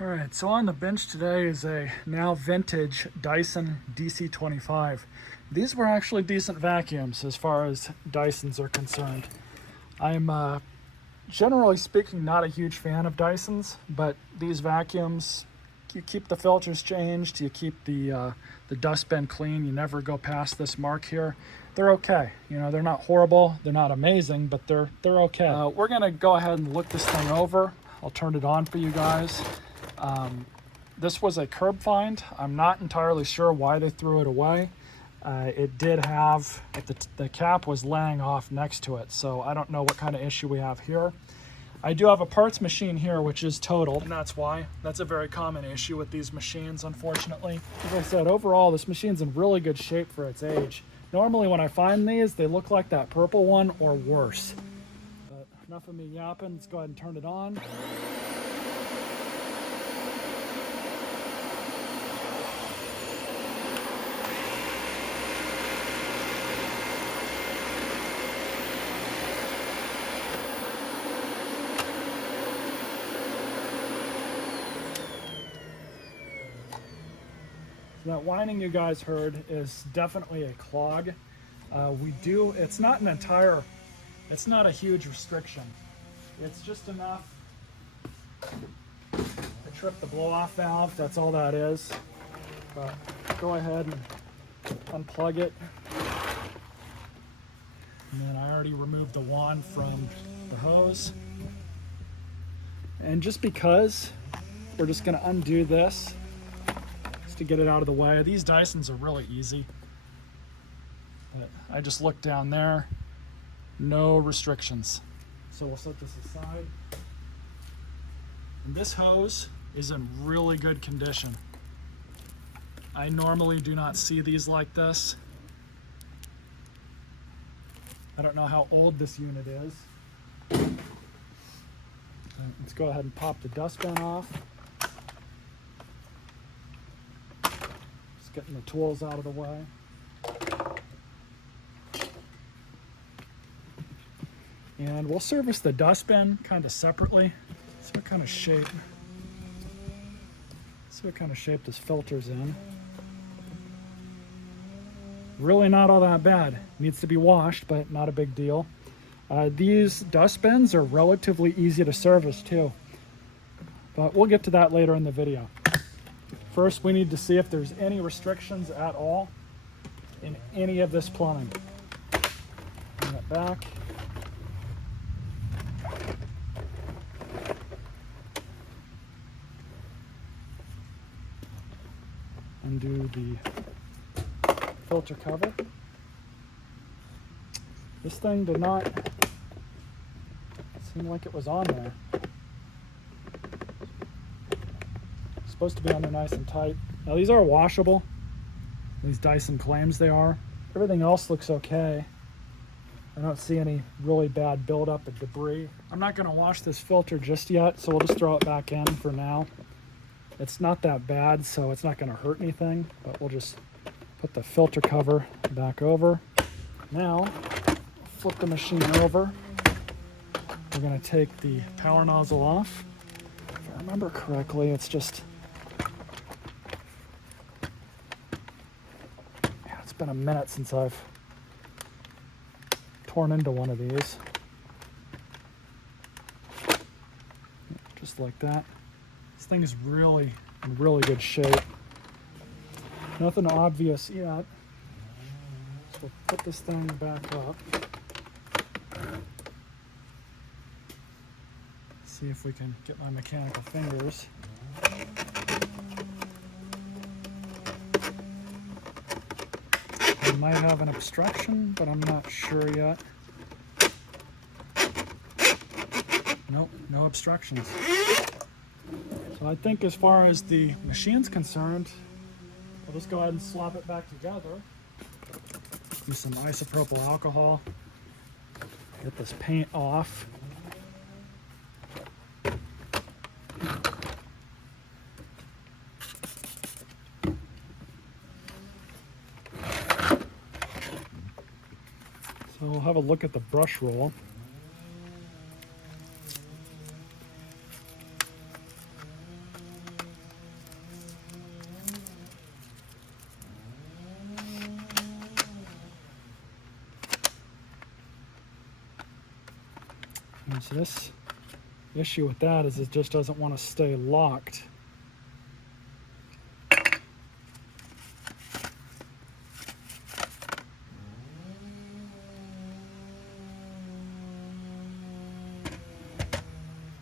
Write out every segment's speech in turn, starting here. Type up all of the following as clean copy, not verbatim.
All right, so on the bench today is a now vintage Dyson DC25. These were actually decent vacuums as far as Dysons are concerned. I'm generally speaking not a huge fan of Dysons, but these vacuums, you keep the filters changed, you keep the dustbin clean, you never go past this mark here. They're okay. You know, they're not horrible, they're not amazing, but they're okay. We're gonna go ahead and look this thing over. I'll turn it on for you guys. This was a curb find. I'm not entirely sure why they threw it away. It did have, the cap was laying off next to it, so I don't know what kind of issue we have here. I do have a parts machine here which is totaled, and that's why. That's a very common issue with these machines, unfortunately. As I said, overall this machine's in really good shape for its age. Normally when I find these, they look like that purple one or worse. But enough of me yapping, let's go ahead and turn it on. That whining you guys heard is definitely a clog. It's not a huge restriction. It's just enough to trip the blow-off valve, that's all that is. But go ahead and unplug it. And then I already removed the wand from the hose. And just because, we're just gonna undo this to get it out of the way. These Dysons are really easy. But I just looked down there, no restrictions. So we'll set this aside. And this hose is in really good condition. I normally do not see these like this. I don't know how old this unit is. Let's go ahead and pop the dustbin off. Getting the tools out of the way. And we'll service the dustbin kind of separately. See what kind of shape this filter's in. Really not all that bad. Needs to be washed, but not a big deal. These dustbins are relatively easy to service too, but we'll get to that later in the video. First, we need to see if there's any restrictions at all in any of this plumbing. Bring it back. Undo the filter cover. This thing did not seem like it was on there. Supposed to be on there nice and tight. Now these are washable. These Dyson claims they are. Everything else looks okay. I don't see any really bad buildup of debris. I'm not going to wash this filter just yet, so we'll just throw it back in for now. It's not that bad, so it's not going to hurt anything, but we'll just put the filter cover back over. Now, flip the machine over. We're going to take the power nozzle off. If I remember correctly, it's just... It's been a minute since I've torn into one of these. Just like that. This thing is really in really good shape. Nothing obvious yet. So we'll put this thing back up. See if we can get my mechanical fingers. I might have an obstruction, but I'm not sure yet. Nope, no obstructions. So I think as far as the machine's concerned, we'll just go ahead and slap it back together. Use some isopropyl alcohol. Get this paint off. So we'll have a look at the brush roll. So this issue with that is it just doesn't want to stay locked.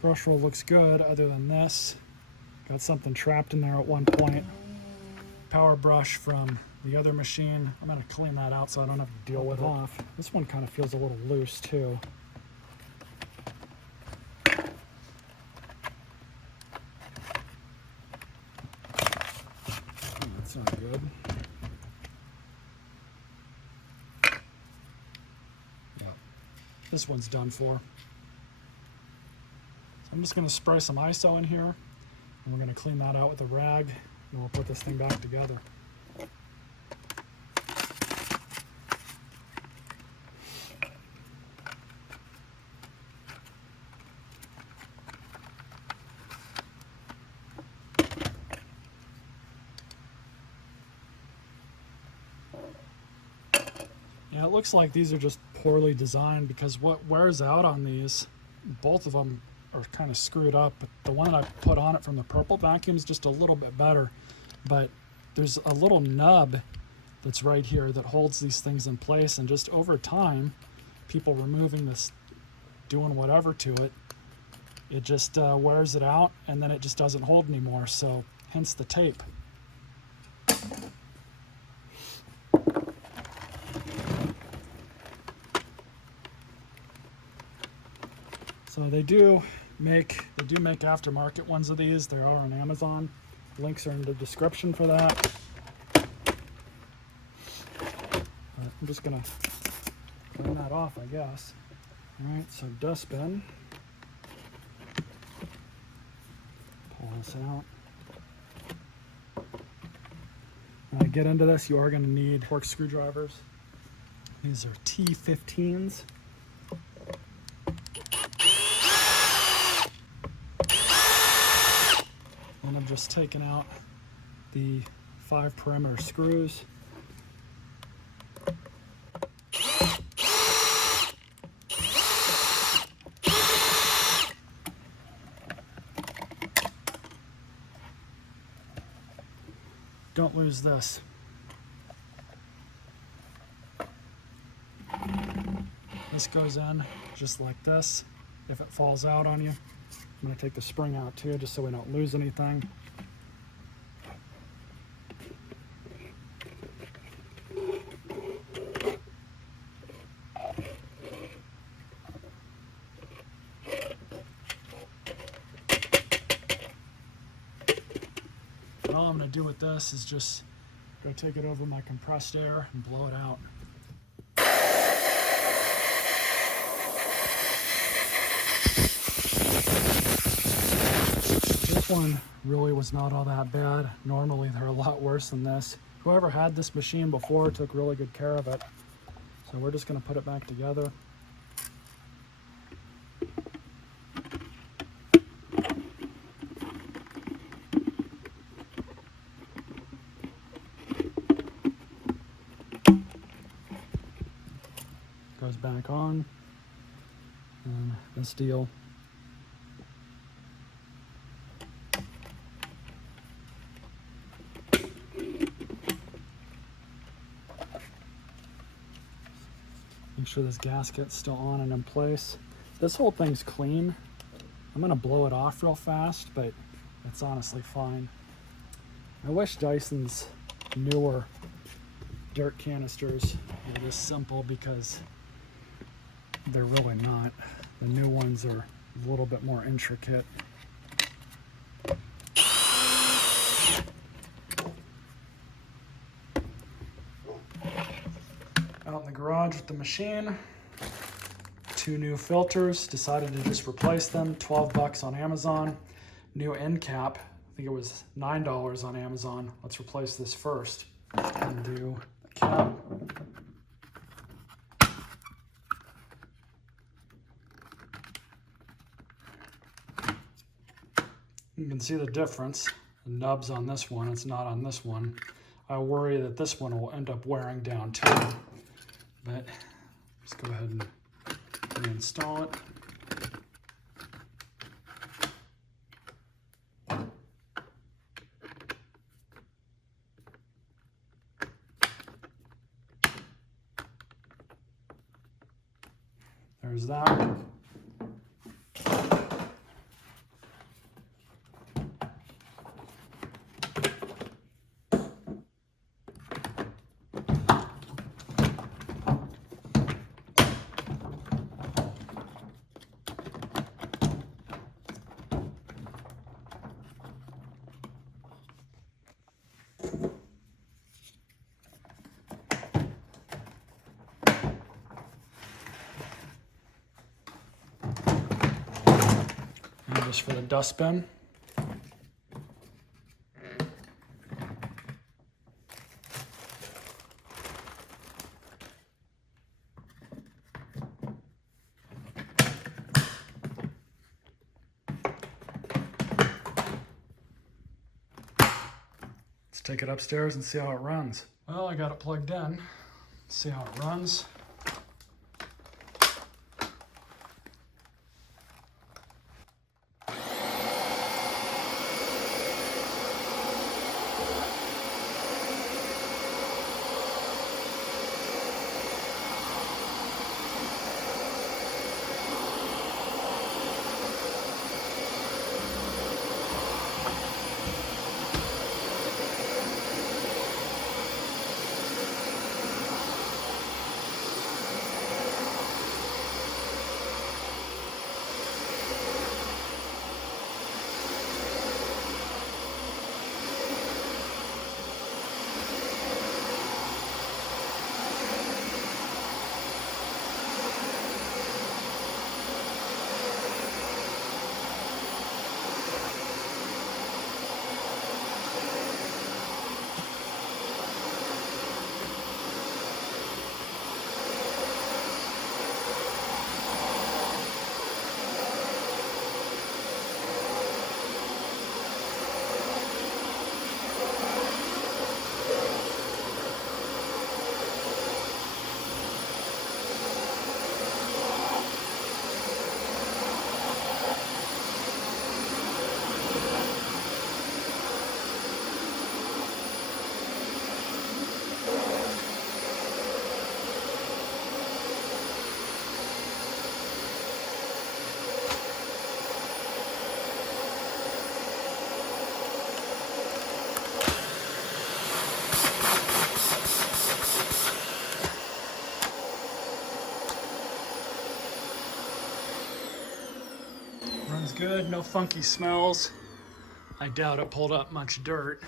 Brush roll looks good other than this. Got something trapped in there at one point. Power brush from the other machine. I'm going to clean that out so I don't have to deal with it. Off. This one kind of feels a little loose too. That's not good. Yeah, this one's done for. I'm just going to spray some ISO in here, and we're going to clean that out with a rag, and we'll put this thing back together. Yeah, it looks like these are just poorly designed, because what wears out on these, both of them are kind of screwed up, but the one that I put on it from the purple vacuum is just a little bit better. But there's a little nub that's right here that holds these things in place, and just over time, people removing this, doing whatever to it, it just wears it out, and then it just doesn't hold anymore, so hence the tape. So they do make aftermarket ones of these. They are on Amazon. Links are in the description for that. But I'm just gonna clean that off, I guess. All right, so dustbin. Pull this out. When I get into this, you are going to need torque screwdrivers. These are T15s. And I've just taken out the 5 perimeter screws. Don't lose this. This goes in just like this. If it falls out on you, I'm going to take the spring out too, just so we don't lose anything. And all I'm going to do with this is just go take it over my compressed air and blow it out. This one really was not all that bad. Normally they're a lot worse than this. Whoever had this machine before took really good care of it. So we're just going to put it back together. Goes back on, and this deal. Make sure this gasket's still on and in place. This whole thing's clean. I'm gonna blow it off real fast, but it's honestly fine. I wish Dyson's newer dirt canisters were this simple, because they're really not. The new ones are a little bit more intricate. Out in the garage with the machine, 2 new filters. Decided to just replace them. 12 bucks on Amazon. New end cap. I think it was $9 on Amazon. Let's replace this first and do the cap. You can see the difference. The nub's on this one, it's not on this one. I worry that this one will end up wearing down too. But let's go ahead and reinstall it. There's that. And just for the dustbin. Let's take it upstairs and see how it runs. Well, I got it plugged in. Let's see how it runs. Runs good, no funky smells. I doubt it pulled up much dirt.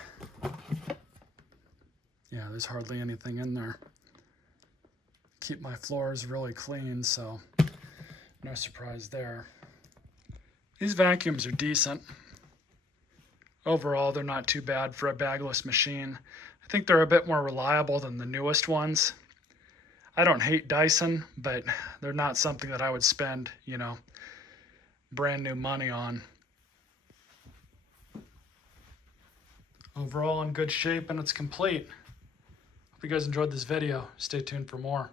Yeah, there's hardly anything in there. Keep my floors really clean, so no surprise there. These vacuums are decent. Overall, they're not too bad for a bagless machine. I think they're a bit more reliable than the newest ones. I don't hate Dyson, but they're not something that I would spend, you know, brand new money on. Overall in good shape and it's complete. Hope you guys enjoyed this video. Stay tuned for more.